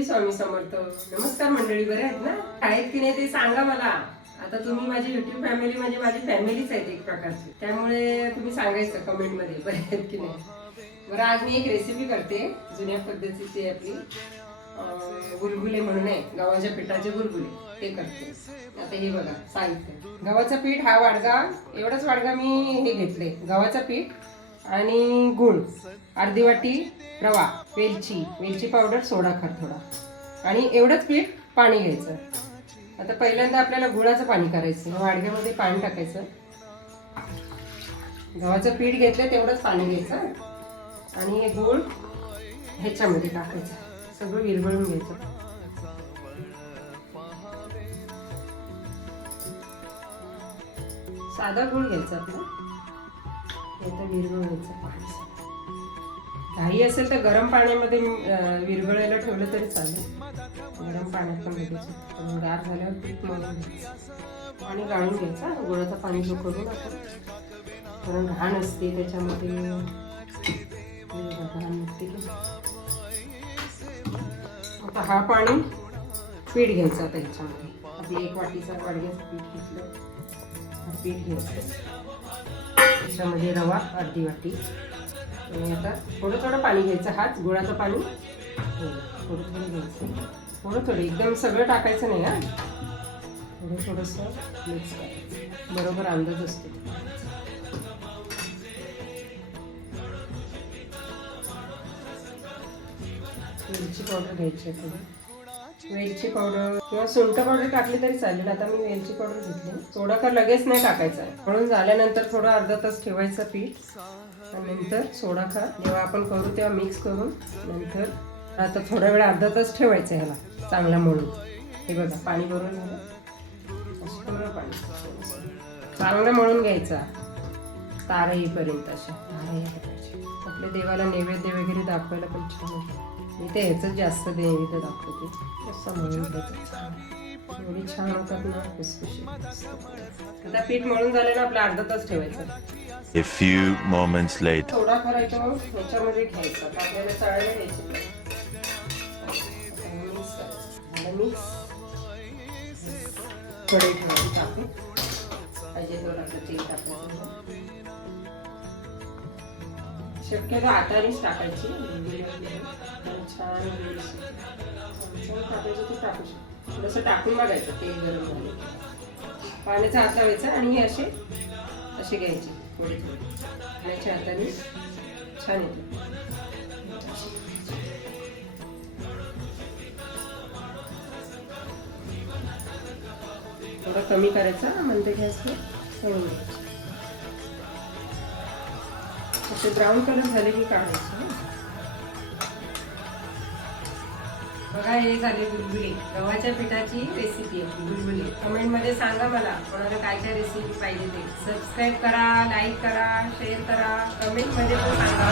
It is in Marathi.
श्री स्वामी समर्थ. नमस्कार मंडळी, बरे आहेत ना? आहेत की नाही ते सांगा मला. आता तुम्ही माझी युट्यूब फॅमिली म्हणजे माझी फॅमिलीच आहे एक प्रकारची, त्यामुळे तुम्ही सांगायचं कमेंट मध्ये बरे आहेत की नाही. बरं, आज मी एक रेसिपी करते जुन्या पद्धतीची आपली गुलगुले म्हणून आहे, गव्हाच्या पिठाचे गुलगुले ते करते. आता हे बघा साहित्य: गव्हाचं पीठ हा वाडगा, एवढाच वाडगा मी हे घेतले गव्हाचं पीठ, आणि गूळ अर्धी वाटी, रवा, वेलची पावडर, सोडा खार थोडा, आणि एवढंच पीठ. पाणी घ्यायचं. आता पहिल्यांदा आपल्याला गुळाचं पाणी करायचं. वाडग्यामध्ये पाणी टाकायचं. गव्हाचं पीठ घेतलं तेवढंच पाणी घ्यायचं आणि हे गूळ ह्याच्यामध्ये टाकायचं. सगळं विरघळून घ्यायचं. साधा गूळ घ्यायचा आपला, विरघळून घ्यायचं. घाई असेल तर गरम पाण्यामध्ये विरघळायला ठेवलं तरी चालेल. गरम पाण्यात पण घ्यायचं. गार झाल्यावर पीठ मळून घ्यायचं आणि गाळून घ्यायचं. गुळाचं पाणी जो करून आपण, कारण घाण असते त्याच्यामध्ये, घाण निघते. आता हा पाणी पीठ घ्यायचं. आता ह्याच्यामध्ये आपली 1 वाटीचं वाडग्याचं पीठ घेतलं. पीठ घ्यायचं. त्याच्यामध्ये रवा अर्धी वाटी, आणि आता थोडं पाणी घ्यायचं. हाच गुळाचं पाणी थोडं घ्यायचं. थोडं एकदम सगळं टाकायचं नाही हा. थोडंसं मिक्स करायचं. बरोबर अंदाज असतो. वेलची पावडर घ्यायची. वेलची पावडर किंवा सुंठ पावडर टाकली तरी चालेल. आता मी वेलची पावडर घेतली. सोडा खार लगेच नाही टाकायचा आहे. म्हणून झाल्यानंतर थोडं अर्धा तास ठेवायचं पीठ, आणि नंतर सोडा खार जेव्हा आपण करू तेव्हा मिक्स करून नंतर आता थोडा वेळ अर्धा तास ठेवायचं ह्याला चांगला मळून. हे बघा पाणी भरून झालं. पाणी चांगलं मळून घ्यायचा तारा येईपर्यंत. अशा तारा यायला पाहिजे. आपल्या देवाला नैवेद्य वगैरे दाखवायला पण छान होतं. मी ते ह्याच जास्त नैवेद्य दाखवते. असं मळून घ्यायचं. एवढी छान होतात ना खुसखुशीत. आता पीठ मळून झालं ना, आपलं अर्धा तास ठेवायचं. A few moments later. थोडा करायचं मग ह्याच्यामध्ये घ्यायचं. आपल्याला तळायला घ्यायचं. मिक्स कढई ठेवायची. टाकून पाहिजे तेवढं आपलं तेल टाकायचं. शक्यतो हातानेच टाकायची. छान टाकायचं ते टाकू शकतो. थोडंसं टाकून बघायचं तेल गरम झालं. पाण्याचा हात लावायचा आणि हे असे घ्यायचे थोडे पाण्याच्या हाताने. छान येते. थोडं कमी करायचं म्हणजे गॅसवर. असे ब्राऊन कलर झाले की काढायचं. बघा, हे झाले गुलगुले. गव्हाच्या पिठाची रेसिपी आहे गुलगुले. कमेंट मध्ये सांगा मला कोणाला काय काय रेसिपी पाहिजे ते. सबस्क्राईब करा, लाईक करा, शेअर करा. कमेंट मध्ये पण सांगा.